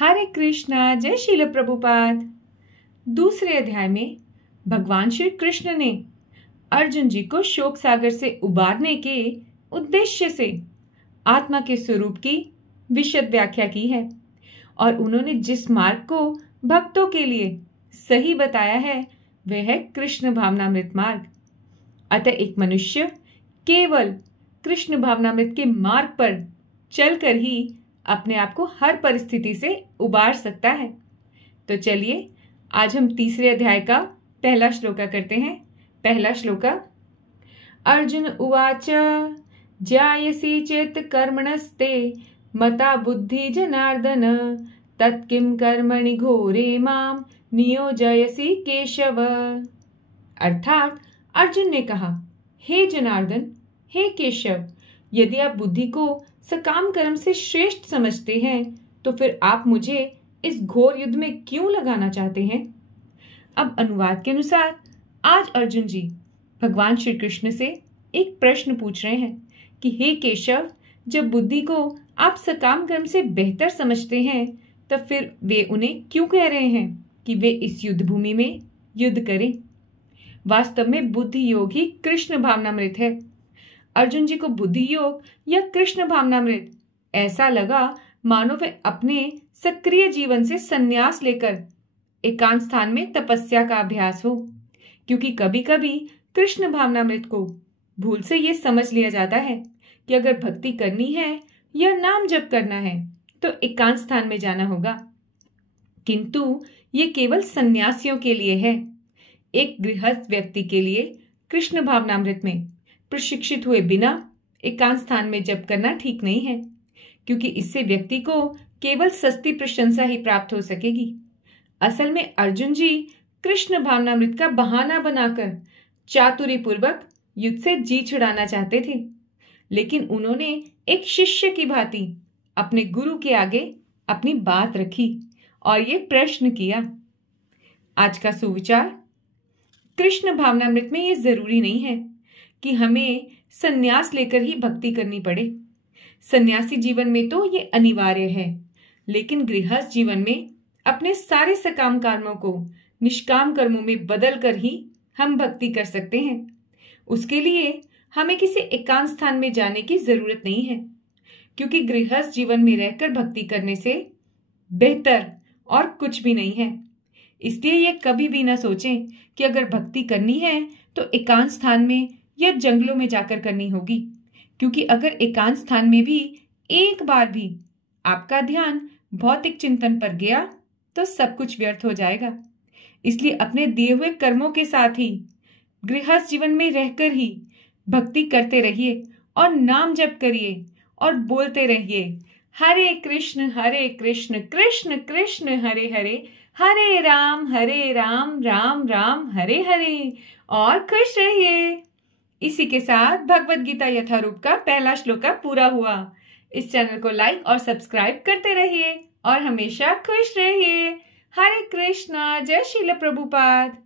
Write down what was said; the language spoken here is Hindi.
हरे कृष्णा, जय श्रील प्रभुपाद। दूसरे अध्याय में भगवान श्री कृष्ण ने अर्जुन जी को शोक सागर से उबारने के उद्देश्य से आत्मा के स्वरूप की विशद व्याख्या की है और उन्होंने जिस मार्ग को भक्तों के लिए सही बताया है वह है कृष्ण भावनामृत मार्ग। अतः एक मनुष्य केवल कृष्ण भावनामृत के मार्ग पर चलकर ही अपने आप को हर परिस्थिति से उबार सकता है। तो चलिए आज हम तीसरे अध्याय का पहला श्लोका करते हैं। पहला श्लोका। अर्जुन उवाच ज्यायसी चेत कर्मणस्ते मता बुद्धि जनार्दन तत्किं कर्मणि घोरे माम नियोजयसी केशव। अर्थात अर्जुन ने कहा, हे जनार्दन, हे केशव, यदि आप बुद्धि को सकाम कर्म से श्रेष्ठ समझते हैं तो फिर आप मुझे इस घोर युद्ध में क्यों लगाना चाहते हैं। अब अनुवाद के अनुसार आज अर्जुन जी भगवान श्री कृष्ण से एक प्रश्न पूछ रहे हैं कि हे केशव, जब बुद्धि को आप सकाम कर्म से बेहतर समझते हैं तब फिर वे उन्हें क्यों कह रहे हैं कि वे इस युद्ध भूमि में युद्ध करें। वास्तव में बुद्धि योग ही कृष्ण भावनामृत है। अर्जुन जी को बुद्धि योग या कृष्ण भावनामृत ऐसा लगा मानो वे अपने सक्रिय जीवन से संन्यास लेकर एकांत स्थान में तपस्या का अभ्यास हो, क्योंकि कभी कभी कृष्ण भावनामृत को भूल से ये समझ लिया जाता है कि अगर भक्ति करनी है या नाम जप करना है तो एकांत स्थान में जाना होगा, किंतु ये केवल सन्यासियों के लिए है। एक गृहस्थ व्यक्ति के लिए कृष्ण भावनामृत में प्रशिक्षित हुए बिना एकांत स्थान में जप करना ठीक नहीं है, क्योंकि इससे व्यक्ति को केवल सस्ती प्रशंसा ही प्राप्त हो सकेगी। असल में अर्जुन जी कृष्ण भावनामृत का बहाना बनाकर चातुरी पूर्वक युद्ध से जी छुड़ाना चाहते थे, लेकिन उन्होंने एक शिष्य की भांति अपने गुरु के आगे अपनी बात रखी और ये प्रश्न किया। आज का सुविचार। कृष्ण भावनामृत में ये जरूरी नहीं है कि हमें संन्यास लेकर ही भक्ति करनी पड़े। सन्यासी जीवन में तो ये अनिवार्य है, लेकिन गृहस्थ जीवन में अपने सारे सकाम कर्मों को निष्काम कर्मों में बदल कर ही हम भक्ति कर सकते हैं। उसके लिए हमें किसी एकांत स्थान में जाने की जरूरत नहीं है, क्योंकि गृहस्थ जीवन में रहकर भक्ति करने से बेहतर और कुछ भी नहीं है। इसलिए ये कभी भी ना सोचें कि अगर भक्ति करनी है तो एकांत स्थान में या जंगलों में जाकर करनी होगी, क्योंकि अगर एकांत स्थान में भी एक बार भी आपका ध्यान भौतिक चिंतन पर गया तो सब कुछ व्यर्थ हो जाएगा। इसलिए अपने दिए हुए कर्मों के साथ ही गृहस्थ जीवन में रहकर ही भक्ति करते रहिए और नाम जप करिए और बोलते रहिए, हरे कृष्ण कृष्ण कृष्ण हरे हरे, हरे राम राम राम हरे हरे, और खुश रहिए। इसी के साथ भगवत गीता यथारूप का पहला श्लोका पूरा हुआ। इस चैनल को लाइक और सब्सक्राइब करते रहिए और हमेशा खुश रहिए। हरे कृष्णा, जय श्रील प्रभुपाद।